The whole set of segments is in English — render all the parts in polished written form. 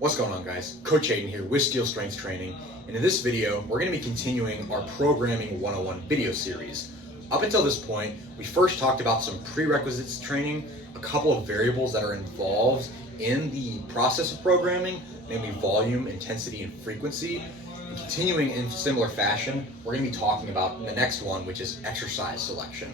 What's going on, guys? Coach Hayden here with Steel Strength Training, and in this video we're going to be continuing our Programming 101 video series. Up until this point, we first talked about some prerequisites training, a couple of variables that are involved in the process of programming, namely volume, intensity, and frequency. And continuing in similar fashion, we're going to be talking about the next one, which is exercise selection.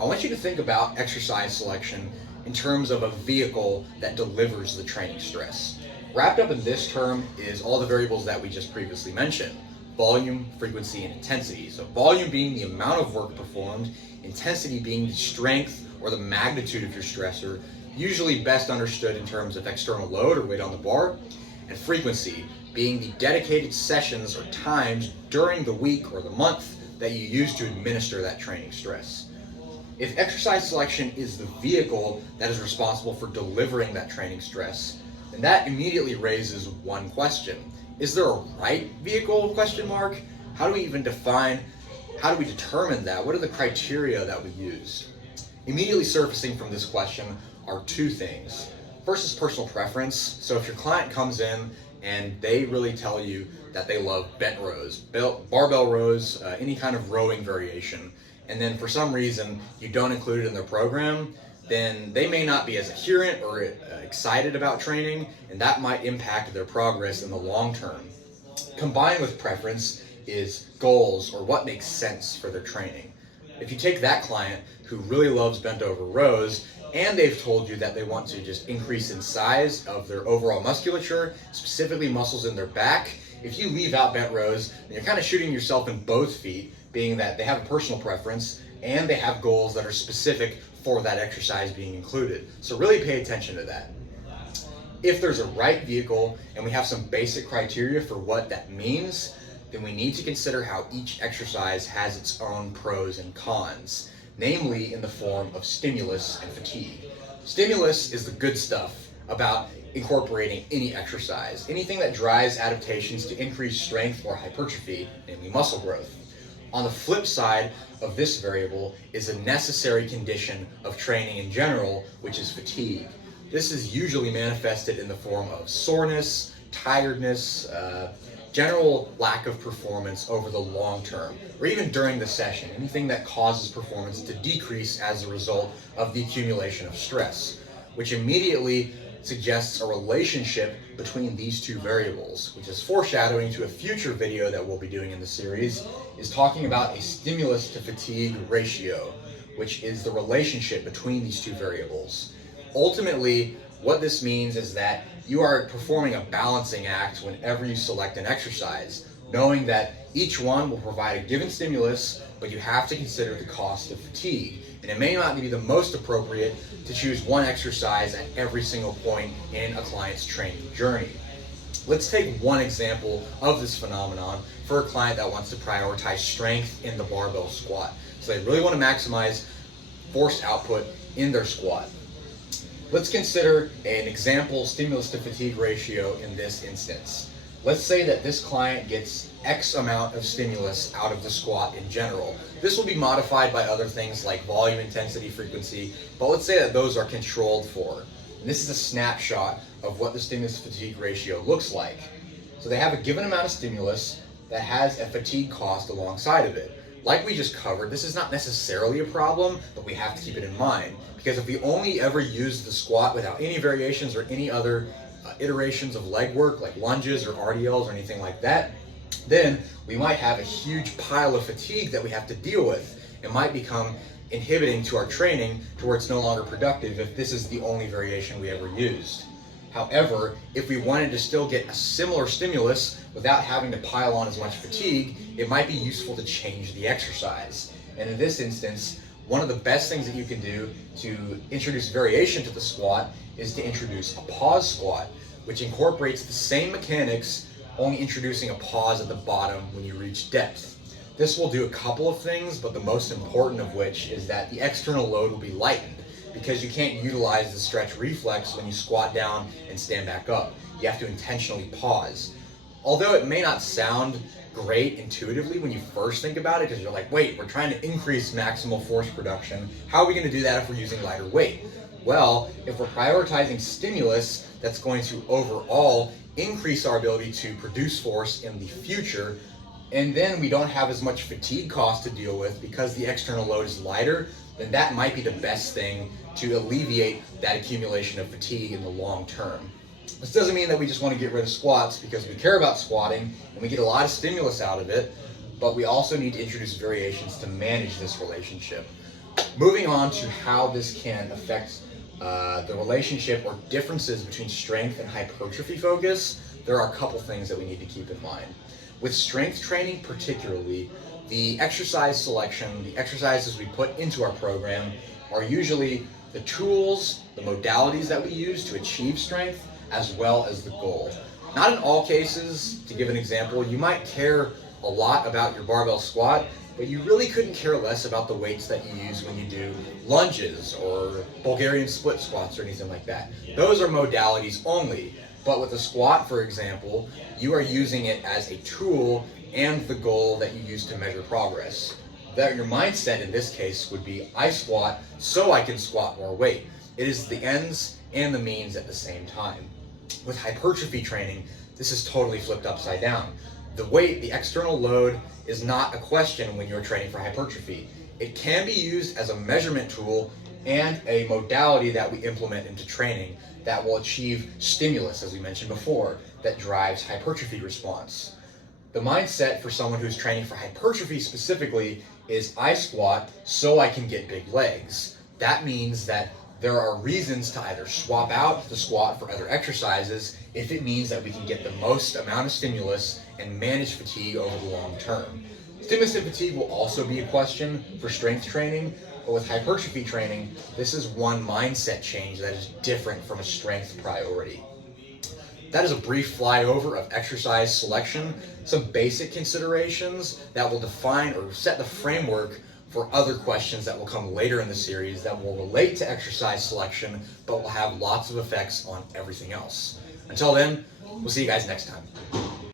I want you to think about exercise selection in terms of a vehicle that delivers the training stress. Wrapped up in this term is all the variables that we just previously mentioned: volume, frequency, and intensity. So volume being the amount of work performed, intensity being the strength or the magnitude of your stressor, usually best understood in terms of external load or weight on the bar, and frequency being the dedicated sessions or times during the week or the month that you use to administer that training stress. If exercise selection is the vehicle that is responsible for delivering that training stress, then that immediately raises one question. Is there a right vehicle? How do we even define, how do we determine that? What are the criteria that we use? Immediately surfacing from this question are two things. First is personal preference. So if your client comes in and they really tell you that they love bent rows, barbell rows, any kind of rowing variation, and then for some reason you don't include it in their program, then they may not be as adherent or excited about training, and that might impact their progress in the long term. Combined with preference is goals, or what makes sense for their training. If you take that client who really loves bent over rows, and they've told you that they want to just increase in size of their overall musculature, specifically muscles in their back, if you leave out bent rows, then you're kind of shooting yourself in both feet, being that they have a personal preference and they have goals that are specific for that exercise being included. So really pay attention to that. If there's a right vehicle and we have some basic criteria for what that means, then we need to consider how each exercise has its own pros and cons, namely in the form of stimulus and fatigue. Stimulus is the good stuff about incorporating any exercise, anything that drives adaptations to increase strength or hypertrophy, namely muscle growth. On the flip side of this variable is a necessary condition of training in general, which is fatigue. This is usually manifested in the form of soreness, tiredness, general lack of performance over the long term, or even during the session, anything that causes performance to decrease as a result of the accumulation of stress, which immediately suggests a relationship between these two variables, which is foreshadowing to a future video that we'll be doing in the series, is talking about a stimulus to fatigue ratio, which is the relationship between these two variables. Ultimately, what this means is that you are performing a balancing act whenever you select an exercise, knowing that each one will provide a given stimulus, but you have to consider the cost of fatigue. And it may not be the most appropriate to choose one exercise at every single point in a client's training journey. Let's take one example of this phenomenon for a client that wants to prioritize strength in the barbell squat. So they really want to maximize force output in their squat. Let's consider an example stimulus to fatigue ratio in this instance. Let's say that this client gets X amount of stimulus out of the squat in general. This will be modified by other things like volume, intensity, frequency, but let's say that those are controlled for. And this is a snapshot of what the stimulus to fatigue ratio looks like. So they have a given amount of stimulus that has a fatigue cost alongside of it. Like we just covered, this is not necessarily a problem, but we have to keep it in mind. Because if we only ever use the squat without any variations or any other iterations of leg work like lunges or RDLs or anything like that, then we might have a huge pile of fatigue that we have to deal with. It might become inhibiting to our training to where it's no longer productive if this is the only variation we ever used. However, if we wanted to still get a similar stimulus without having to pile on as much fatigue, it might be useful to change the exercise. And in this instance, one of the best things that you can do to introduce variation to the squat is to introduce a pause squat, which incorporates the same mechanics, only introducing a pause at the bottom when you reach depth. This will do a couple of things, but the most important of which is that the external load will be lightened, because you can't utilize the stretch reflex when you squat down and stand back up. You have to intentionally pause. Although it may not sound great intuitively when you first think about it, because you're like, wait, we're trying to increase maximal force production. How are we going to do that if we're using lighter weight? Well, if we're prioritizing stimulus that's going to overall increase our ability to produce force in the future, and then we don't have as much fatigue cost to deal with because the external load is lighter, then that might be the best thing to alleviate that accumulation of fatigue in the long term. This doesn't mean that we just want to get rid of squats, because we care about squatting and we get a lot of stimulus out of it, but we also need to introduce variations to manage this relationship. Moving on to how this can affect the relationship or differences between strength and hypertrophy focus, there are a couple things that we need to keep in mind. With strength training particularly, the exercise selection, the exercises we put into our program are usually the tools, the modalities that we use to achieve strength, as well as the goal. Not in all cases. To give an example, you might care a lot about your barbell squat, but you really couldn't care less about the weights that you use when you do lunges or Bulgarian split squats or anything like that. Those are modalities only. But with a squat, for example, you are using it as a tool and the goal that you use to measure progress. That your mindset in this case would be, I squat so I can squat more weight. It is the ends and the means at the same time. With hypertrophy training, this is totally flipped upside down. The weight, the external load, is not a question when you're training for hypertrophy. It can be used as a measurement tool and a modality that we implement into training that will achieve stimulus, as we mentioned before, that drives hypertrophy response. The mindset for someone who's training for hypertrophy specifically is, I squat so I can get big legs. That means that there are reasons to either swap out the squat for other exercises if it means that we can get the most amount of stimulus and manage fatigue over the long term. Stimulus and fatigue will also be a question for strength training, but with hypertrophy training, this is one mindset change that is different from a strength priority. That is a brief flyover of exercise selection, some basic considerations that will define or set the framework for other questions that will come later in the series that will relate to exercise selection, but will have lots of effects on everything else. Until then, we'll see you guys next time.